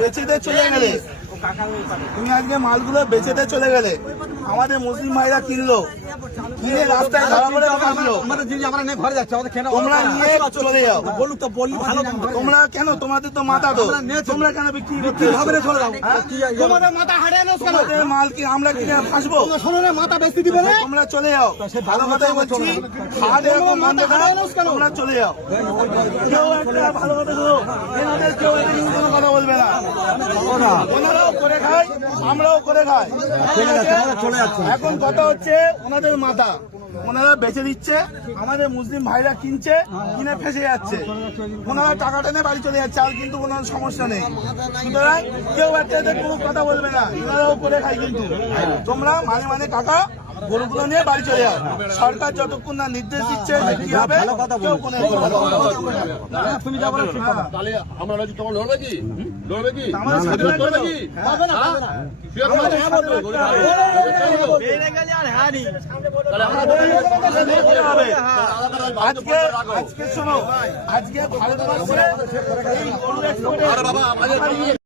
বেচে দিয়ে চলে গেলে, তুমি আজকে মালগুলো বেচে দিয়ে চলে গেলে, আমাদের মুসলিম ভাইরা কিনলো, কিনে রাস্তায় ধরা পড়ে কাটলো, তোমরা নিয়ে চলে যাও। তোমরা কেন, তোমাদের তো মাথা তো, তোমরা কেন বিক্রি করতে তোমাদের মাল কি আমরা কিনে ফাঁসবো? মাথা বেশি দিবে, তোমরা চলে যাও। ভালো কথাই বলছি, হাট এরকম বন্ধ করো, তোমরা চলে যাও। কেউ একটা ভালো কথা বলো, এনাদের কেউ কোনো কথা বলবে না। ওনারাও করে খায়, আমরাও করে খাই। এখন কথা হচ্ছে ওনাদের মাথা, ওনারা বেচে দিচ্ছে, আমাদের মুসলিম ভাইরা কিনছে, কিনে ফেসে যাচ্ছে, ওনারা টাকা টেনে বাড়ি চলে যাচ্ছে, আর কিন্তু কোনো সমস্যা নেই। সুতরাং কেউ একটা কোনো কথা বলবে না, ওনারাও করে খাই। কিন্তু তোমরা মানে টাকা গরুগুলো নিয়ে বাড়ি চলে যাও। সরকার যতক্ষণ না নির্দেশ দিচ্ছে কি হবে, কেউ কোনো তুমি যাবো আমরা তখন লড়বে কি, লড়বে কি আজকে শোনো, আজকে ভারতবর্ষে